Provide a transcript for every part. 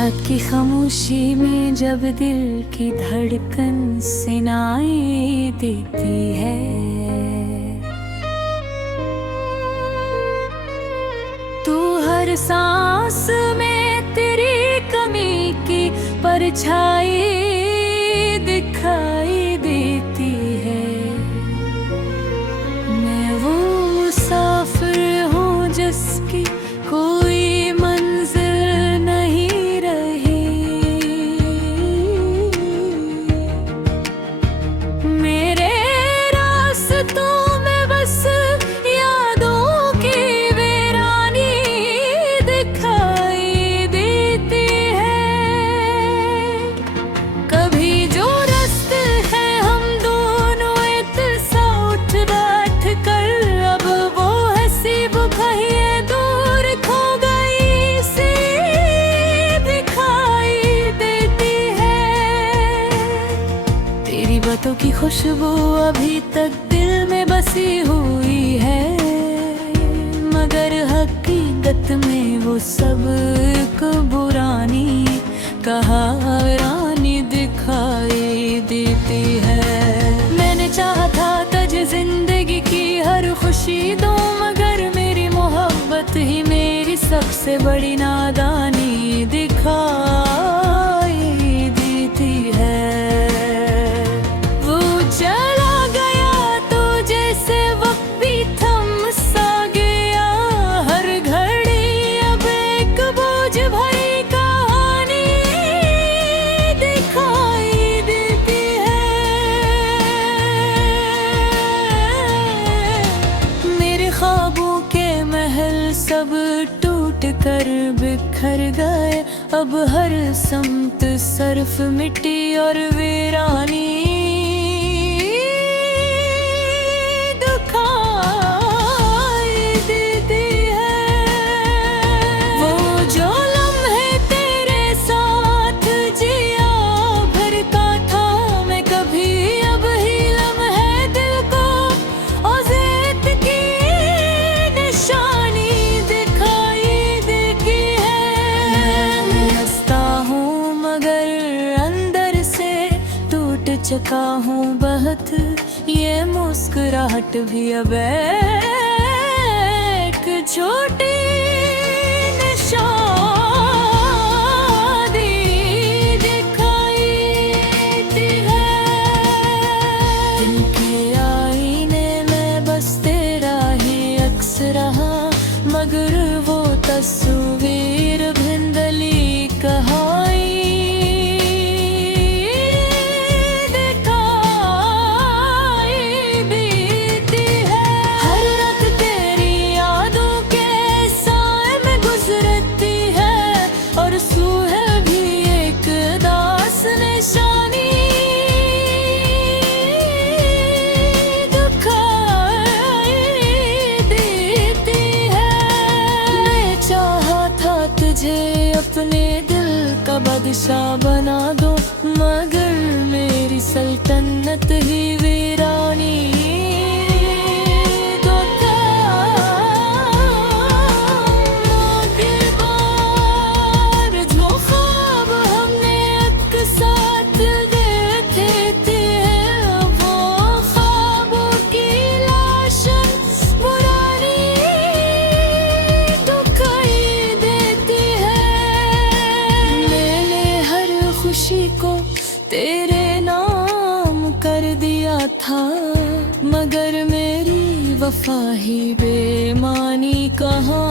रात की खामोशी में जब दिल की धड़कन सुनाई देती है, तू हर सांस में तेरी कमी की परछाई दिखाई देती है। मैं वो मुसाफिर हूँ जिसकी कोई मंजिल नहीं रही, मेरे रास्तों में बस यादों की वीरानी दिखाई देती है। कभी जो रास्ते हैं हम दोनों एक साथ उठ बैठ कर, अब वो हंसी वो कहीं दूर खो गई सी दिखाई देती है। तेरी बातों की खुशबू अभी तक दिल में बसी हुई है, मगर हकीकत में वो सब एक पुरानी कहानी दिखाई देती है। मैंने चाहा था तुझे जिंदगी की हर खुशी दूं, मगर मेरी मोहब्बत ही मेरी सबसे बड़ी नादानी दिखाई देती है। वो चला गया तो जैसे वक्त भी थम सा गया, हर घड़ी अब एक बोझ भरी कहानी दिखाई देती है। मेरे ख्वाबों के महल सब टूट कर बिखर गए, अब हर समत सर्फ मिट्टी और वीरानी दिखाई देती है। वो जो लम्हे तेरे साथ जिया भरता था, मैं कभी अब ही लम्हे दिल को औज़ेत की निशानी दिखाई देती है। मैं हंसता हूँ मगर अंदर से टूट चुका हूँ बहुत, ये मुस्कुराहट भी अब एक छोटी निशानी दिखाई देती है। दिल के आईने में बस तेरा ही अक्स रहा, मगर वो तस्वीर भिंदली कहाई बीती है। हर रात तेरी यादों के साए में गुजरती है, और सुबह भी एक दास निशानी दिखाई देती है। मैं चाहा था तुझे अपने दिल का बादशाह बना दो, मगर मेरी सल्तनत ही वीरानी जो ख्वाब हमने एक साथ देखे थे, वो ख्वाबों की लाशन पुरानी दिखाई देती है। मैंने हर खुशी को तेरे नाम कर दिया था, मगर मेरी वफा ही बेमानी कहानी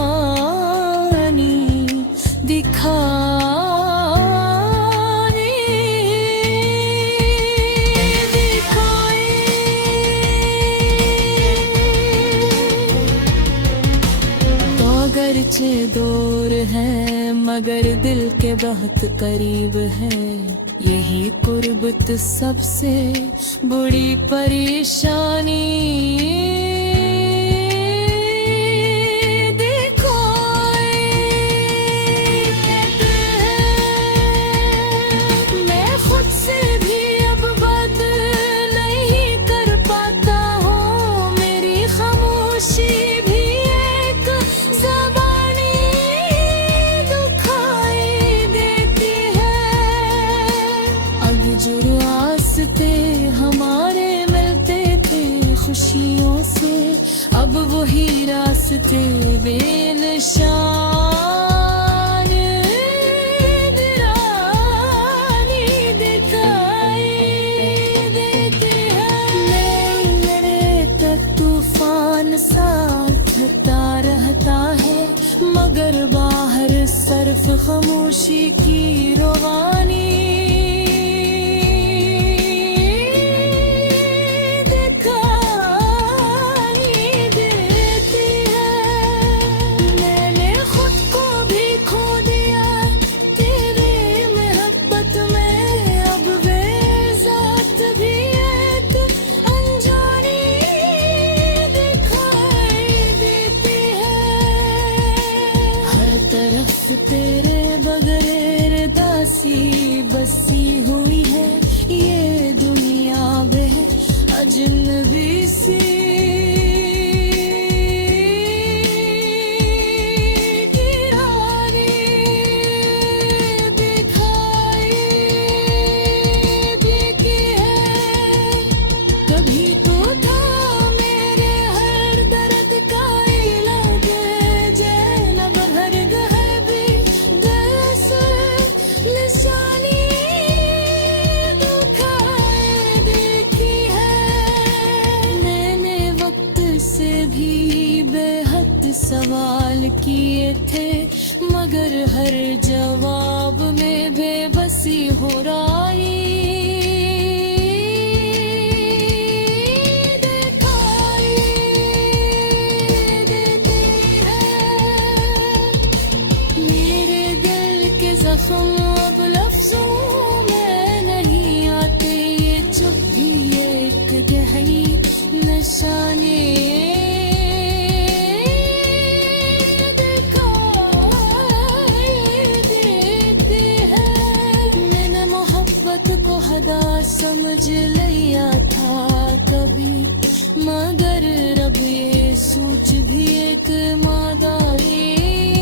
दिखाई। तो अगरचे दूर है मगर दिल के बहुत करीब है, यही कुर्बत सबसे बड़ी परेशानी दिखाई देती है। मैं खुद से भी अब बात नहीं कर पाता हूँ, मेरी खामोशी भी एक ज़बानी दिखाई देती जो रास्ते हमारे मिलते थे खुशियों से, अब वही रास्ते बेनिशान वीरानी दिखाई देते हैं। मेरे तक तूफान साथता रहता है, मगर बाहर सर्फ खामोशी की रवानी तरफ तेरे बगैर दासी बसी हुई है ये दुनिया बे अजनबी सी किरानी दिखाई देती है। कभी तो था मेरे हर दर्द का इलाज, जैनब हर सवाल किए थे, मगर हर जवाब में बेबसी हो रही दिखाई देती है। मेरे दिल के जख्म अब लफ्जों में नहीं आते, ये चुप भी एक गहरी निशानी समझ लिया था कभी, मगर रब ये सोच भी एक मादारी